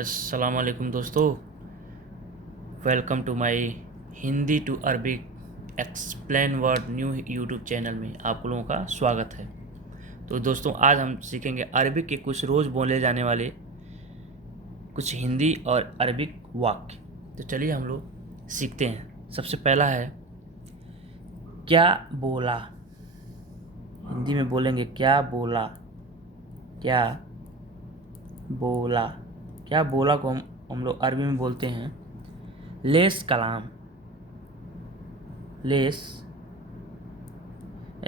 अस्सलाम वालेकुम दोस्तों। Welcome to my Hindi to Arabic explain word new YouTube channel में आप लोगों का स्वागत है। तो दोस्तों आज हम सीखेंगे अरबिक के कुछ रोज़ बोले जाने वाले कुछ हिंदी और अरबिक वाक्य। तो चलिए हम लोग सीखते हैं। सबसे पहला है क्या बोला। हिंदी में बोलेंगे क्या बोला। क्या बोला। क्या बोला को हम लोग अरबी में बोलते हैं लेस कलाम। लेस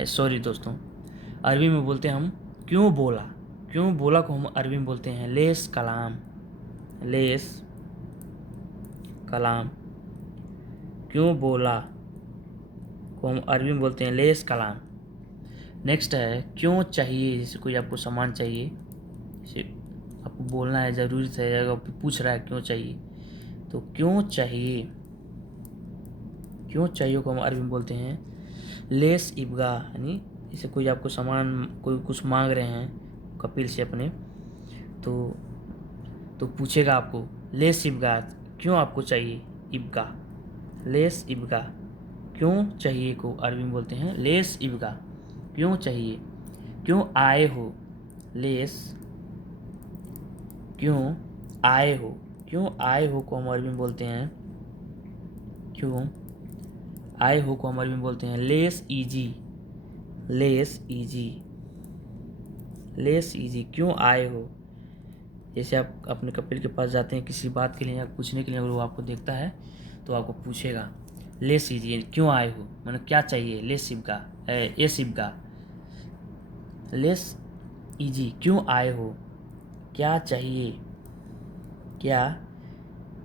सॉरी दोस्तों, अरबी में बोलते हैं हम क्यों बोला। क्यों बोला को हम अरबी में बोलते हैं लेस कलाम। लेस कलाम। क्यों बोला को हम अरबी में बोलते हैं लेस कलाम। नेक्स्ट है क्यों चाहिए। जैसे कोई आपको सामान चाहिए, जैसे आपको बोलना है, ज़रूरी है, अगर पूछ रहा है क्यों चाहिए, तो क्यों चाहिए। क्यों चाहिए को हम अरबी में बोलते हैं लेस इब्गा। यानी जैसे कोई आपको सामान, कोई कुछ मांग रहे हैं कपिल से अपने, तो पूछेगा आपको लेस इब्गा, क्यों आपको चाहिए इब्गा। लेस इब्गा क्यों चाहिए को अरबी में बोलते हैं लेस इब्गा। क्यों चाहिए। क्यों आए हो। लेस क्यों आए हो। क्यों आए हो को हम अरबी में बोलते हैं क्यों आए हो को हम अरबी में बोलते हैं less easy. Less easy. Less easy क्यों आए हो। जैसे आप अपने कपिल के पास जाते हैं किसी बात के लिए या पूछने के लिए, अगर वो आपको देखता है तो आपको पूछेगा लेस इजी क्यों आए हो, मैंने क्या चाहिए। लेस शिवका ए शिवका। लेस इजी क्यों आए हो। क्या चाहिए। क्या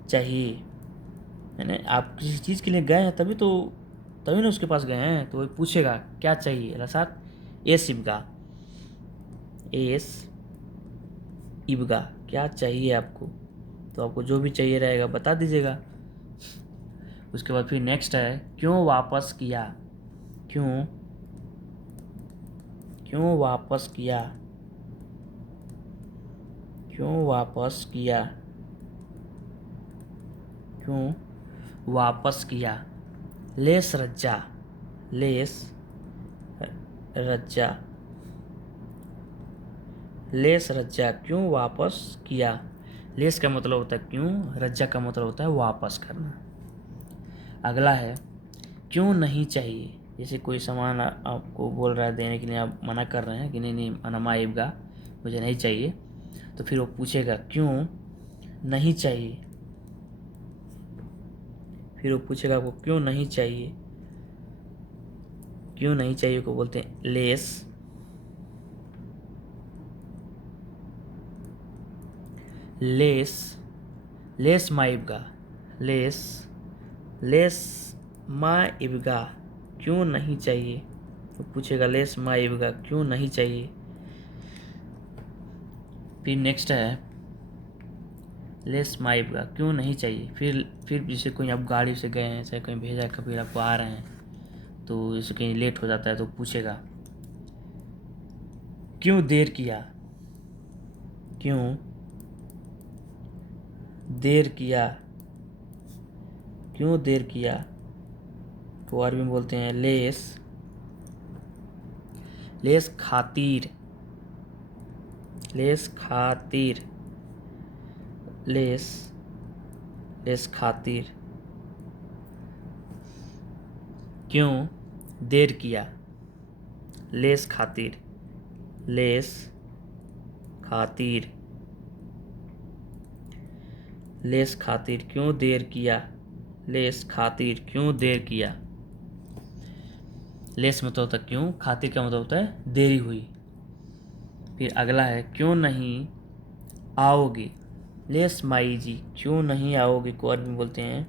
चाहिए यानी आप किसी चीज़ के लिए गए हैं तभी ना उसके पास गए हैं, तो वो पूछेगा क्या चाहिए। साथ एस इब्गा। एस इब्गा क्या चाहिए आपको, तो आपको जो भी चाहिए रहेगा बता दीजिएगा। उसके बाद फिर नेक्स्ट है क्यों वापस किया। क्यों क्यों वापस किया। क्यों वापस किया। क्यों वापस किया। लेस रज्जा। लेस रज्जा। लेस रज्जा क्यों वापस किया। लेस का मतलब होता है क्यों, रज्जा का मतलब होता है वापस करना। अगला है क्यों नहीं चाहिए। जैसे कोई सामान आपको बोल रहा है देने के लिए, आप मना कर रहे हैं कि नहीं नहीं अना माइबगा, मुझे नहीं चाहिए, तो फिर वो पूछेगा क्यों नहीं चाहिए। फिर वो पूछेगा आपको क्यों नहीं चाहिए। क्यों नहीं चाहिए को बोलते हैं लेस लेस लेस माइबगा। लेस लेस माइबगा क्यों नहीं चाहिए, तो पूछेगा लेस माइबगा क्यों नहीं चाहिए। फिर नेक्स्ट है लेस माइबगा क्यों नहीं चाहिए। फिर जैसे कोई आप गाड़ी से गए हैं, चाहे कहीं भेजा, कभी आपको आ रहे हैं, तो जैसे कहीं लेट हो जाता है तो पूछेगा क्यों देर किया। क्यों देर किया। क्यों देर किया तो अरबी में बोलते हैं लेस लेस खातिर। लेस खातिर। लेस लेस खातिर क्यों देर किया। लेस खातिर। लेस खातिर। लेस खातिर क्यों देर किया। लेस खातिर क्यों देर किया। लेस मतलब होता है क्यों, खातिर का मतलब होता है देरी हुई। फिर अगला है क्यों नहीं आओगे। लेस माई जी क्यों नहीं आओगे को अरबी में बोलते हैं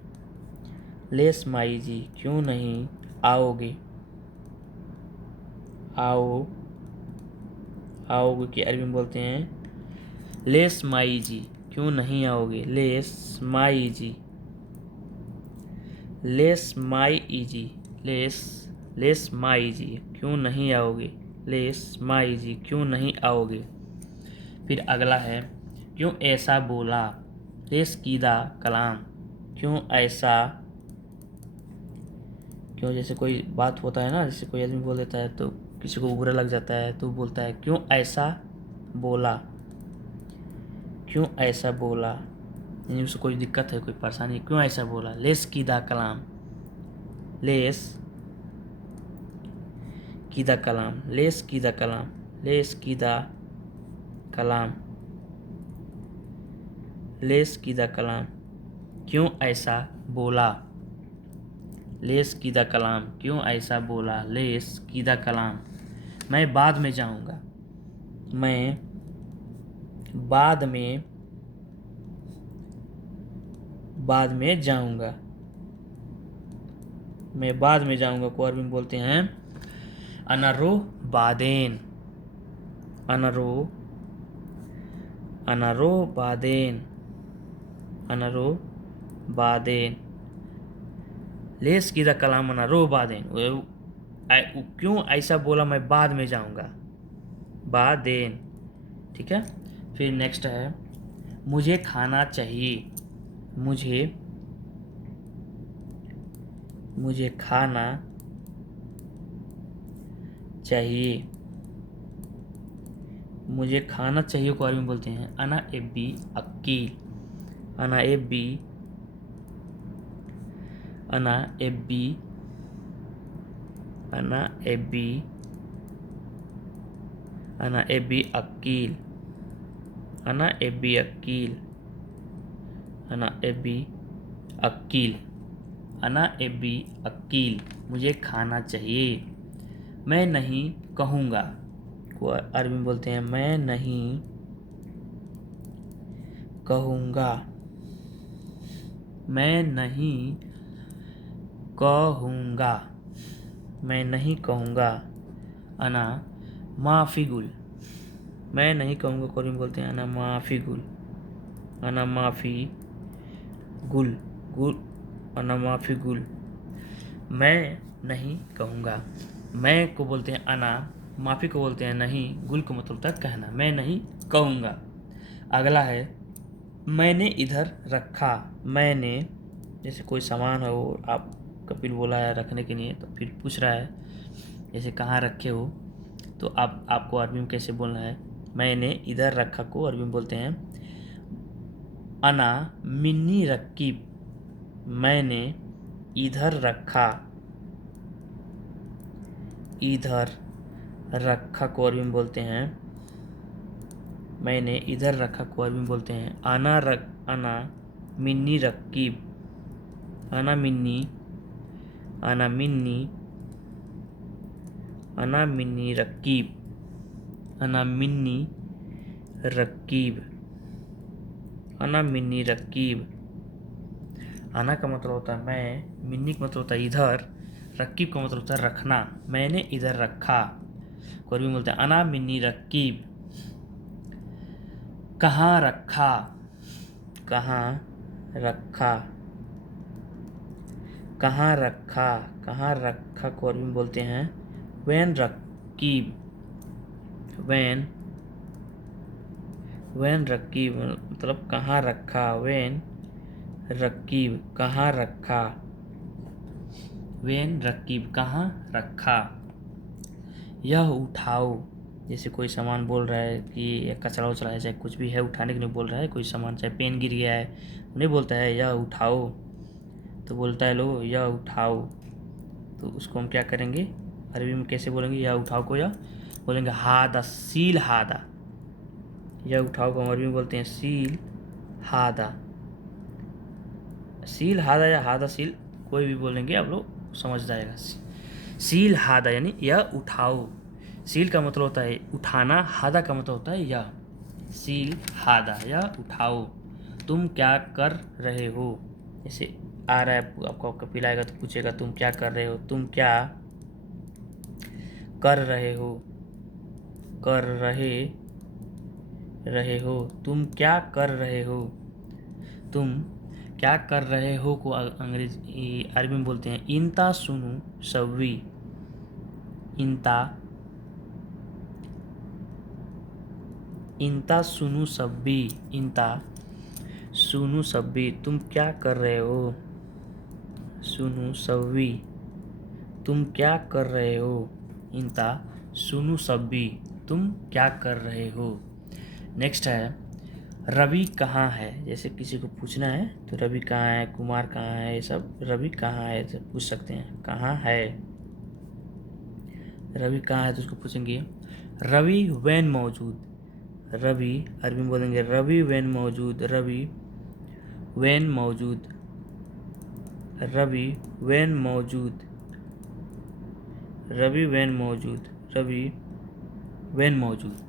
लेस माई जी क्यों नहीं आओगे। आओगे की अरबी में बोलते हैं लेस माई जी क्यों नहीं आओगे। लेस माई जी। लेस माई जी। लेस माई जी क्यों नहीं आओगे। लेस माई जी क्यों नहीं आओगे। फिर अगला है क्यों ऐसा बोला। लेस कीदा कलाम, क्यों ऐसा, क्यों जैसे कोई बात होता है ना, जैसे कोई आदमी बोल देता है तो किसी को बुरा लग जाता है तो बोलता है क्यों ऐसा बोला, क्यों ऐसा बोला, यानी उसको कोई दिक्कत है, कोई परेशानी है, क्यों ऐसा बोला। लेस कीदा कलाम, लेस कीदा कलाम, लेस कीदा कलाम, लेस कीदा कलाम, लेस कीदा कलाम, क्यों ऐसा बोला। लेस कीदा कलाम, क्यों ऐसा बोला। लेस कीदा कलाम, मैं बाद में जाऊंगा, मैं बाद में जाऊंगा, मैं बाद में जाऊंगा को अरबी में बोलते हैं अनरो बादेन, अनरो अनरो बादेन, अनरो बादेन। लेस कीदा कलाम अनरो बादेन, क्यों ऐसा बोला, मैं बाद में जाऊंगा, बादेन। ठीक है। फिर नेक्स्ट है मुझे खाना चाहिए, मुझे खाना चाहिए, मुझे खाना चाहिए को अरबी में बोलते हैं अना एबी अकील, अना एबी, अना एबी, अना एबी, अना एबी अकील, अना एबी अकील, अना एबी अकील, अना एबी अकील। मुझे खाना चाहिए, मैं नहीं कहूँगा को अरबी में बोलते हैं मैं नहीं कहूँगा, मैं नहीं कहूँगा, मैं नहीं कहूँगा। अना माफ़ी गुल, मैं नहीं कहूँगा को अरबी में बोलते हैं अना माफ़ी गुल, अना माफ़ी गुल, गुल, अना माफ़ी गुल, मैं नहीं कहूँगा। मैं को बोलते हैं अना, माफ़ी को बोलते हैं नहीं, गुल को मतलब होता है कहना, मैं नहीं कहूँगा। अगला है मैंने इधर रखा, मैंने जैसे कोई सामान हो, आप कपिल बोला है रखने के लिए, तो फिर पूछ रहा है जैसे कहाँ रखे हो, तो आपको अरबी में कैसे बोलना है। मैंने इधर रखा को अरबी में बोलते हैं अना मिन्नी रकीब, मैंने इधर रखा, इधर रखा को अरबी में बोलते हैं, मैंने इधर रखा को अरबी में बोलते हैं अना मिन्नी रकीब, अना मिन्नी, अना मिन्नी, अना मिन्नी रकीब, अना मिन्नी रकीब, अना मिन्नी रकीब। अना का मतलब होता है मैं, मिन्नी का मतलब होता है इधर, रकीब का मतलब होता है रखना, मैंने इधर रखा को अरबी में बोलते हैं अना मिन्नी रकीब। कहाँ रखा, कहाँ रखा, कहाँ रखा, कहाँ रखा को अरबी में बोलते हैं van Raqib, van, van Raqib मतलब कहाँ रखा, वैन रकीब कहाँ रखा, वैन रकीब कहाँ रखा। यह उठाओ, जैसे कोई सामान बोल रहा है कि कचरा उचरा है, चाहे कुछ भी है उठाने के लिए बोल रहा है, कोई सामान चाहे पेन गिर गया है, उन्हें बोलता है यह उठाओ, तो बोलता है लो यह उठाओ, तो उसको हम क्या करेंगे अरबी में कैसे बोलेंगे, यह उठाओ को यह बोलेंगे हादा, सील हादा, यह उठाओ को हम अरबी में बोलते हैं सील हादा, सील हादा या हादा सील कोई भी बोलेंगे आप लोग समझ जाएगा। सील हादा यानी यह उठाओ, सील का मतलब होता है उठाना, हादा का मतलब होता है यह, सील हादा यह उठाओ। तुम क्या कर रहे हो, जैसे आ रहा है आपको कपिल आएगा तो पूछेगा तुम क्या कर रहे हो, तुम क्या कर रहे हो, कर रहे हो, तुम क्या कर रहे हो, तुम क्या कर रहे हो को अरबी में बोलते हैं इंता सुनु सवी, इंता, इंता सुनु सब्बी, इंता सुनु सब्बी तुम क्या कर रहे हो। सुनु सब्बी तुम क्या कर रहे हो। इंता सुनु सब्बी तुम क्या कर रहे हो। नेक्स्ट है रवि कहाँ है। जैसे किसी को पूछना है तो रवि कहाँ है, कुमार कहाँ है, ये सब रवि कहाँ है तो पूछ सकते हैं। कहाँ है, रवि कहाँ है तो उसको पूछेंगे रवि व्हेन मौजूद। रवि अरबी में बोलेंगे रवि व्हेन मौजूद। रवि व्हेन मौजूद। रवि व्हेन मौजूद। रवि व्हेन मौजूद। रवि व्हेन मौजूद।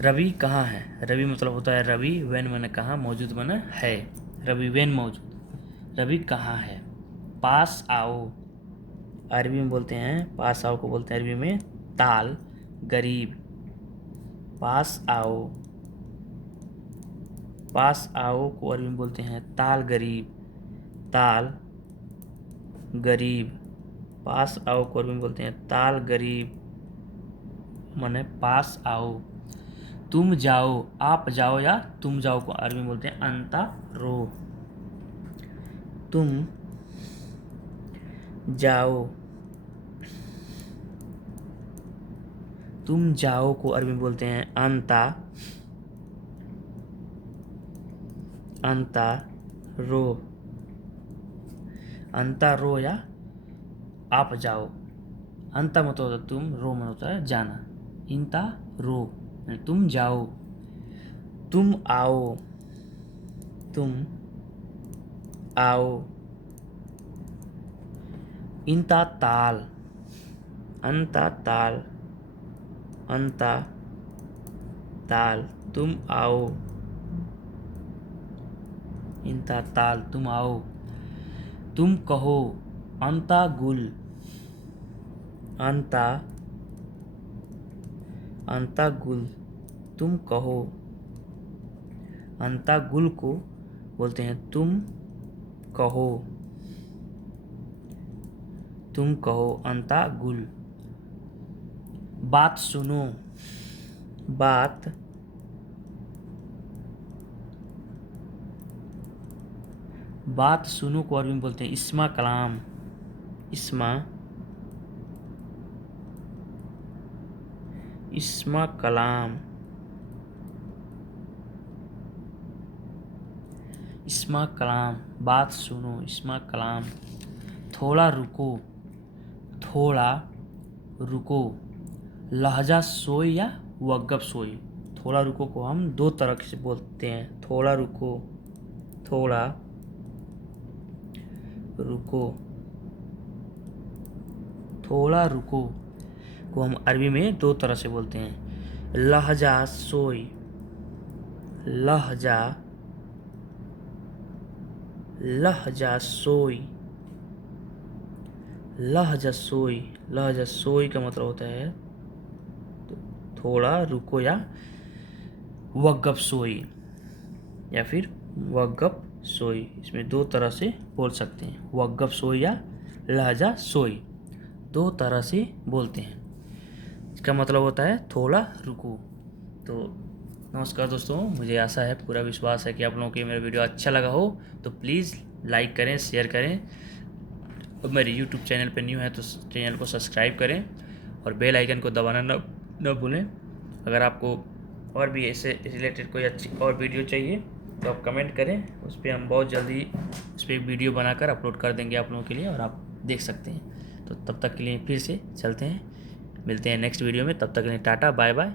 रवि कहाँ है, रवि मतलब होता है रवि, व्हेन मैंने कहाँ, मौजूद मैंने है। रवि व्हेन मौजूद। रवि कहाँ है। पास आओ अरबी में बोलते हैं, पास आओ को बोलते हैं अरबी में ताल गरीब। पास आओ, पास आओ को अरबी में बोलते हैं ताल गरीब। ताल गरीब। पास आओ को अरबी में बोलते हैं ताल गरीब, माने पास आओ। तुम जाओ, आप जाओ या तुम जाओ को अरबी में बोलते हैं अंता रो। तुम जाओ, तुम जाओ को अरबी में बोलते हैं अंता, अंता रो। अंता रो या आप जाओ। अंता मतलब होता है तुम, रो मतलब होता है जाना। इंता रो तुम जाओ। तुम आओ, तुम आओ। इंता ताल, अंता ताल, अंता ताल तुम आओ। इंता ताल तुम आओ। तुम कहो अंता गुल। अंता, अंता गुल तुम कहो। अंता गुल को बोलते हैं तुम कहो। तुम कहो अंता गुल। बात सुनो। बात, बात सुनो को अरबी में बोलते हैं इस्मा कलाम। इस्मा, इस्मा कलाम। इस्मा कलाम बात सुनो, इस्मा कलाम। थोड़ा रुको। थोड़ा रुको। लहजा सोई या वक़्फ़ सोई। थोड़ा रुको को हम दो तरह से बोलते हैं। थोड़ा रुको, थोड़ा रुको। थोड़ा रुको को हम अरबी में दो तरह से बोलते हैं। लहजा सोई। लहजा, लहजा सोई। लहजा सोई। लहजा सोई का मतलब होता है थोड़ा रुको या वक़्फ़ सोई या फिर वक़्फ़ सोई। इसमें दो तरह से बोल सकते हैं। वक़्फ़ सोई या लहजा सोई दो तरह से बोलते हैं। इसका मतलब होता है थोड़ा रुको। तो नमस्कार दोस्तों, मुझे आशा है, पूरा विश्वास है कि आप लोगों को मेरा वीडियो अच्छा लगा हो। तो प्लीज़ लाइक करें, शेयर करें, और मेरे यूट्यूब चैनल पर न्यू है तो चैनल को सब्सक्राइब करें और बेल आइकन को दबाना न भूलें। अगर आपको और भी ऐसे रिलेटेड कोई अच्छी और वीडियो चाहिए तो आप कमेंट करें, उस पर हम बहुत जल्दी उस पर वीडियो बनाकर अपलोड कर देंगे आप लोगों के लिए, और आप देख सकते हैं। तो तब तक के लिए फिर से चलते हैं, मिलते हैं नेक्स्ट वीडियो में। तब तक के लिए टाटा, बाय बाय।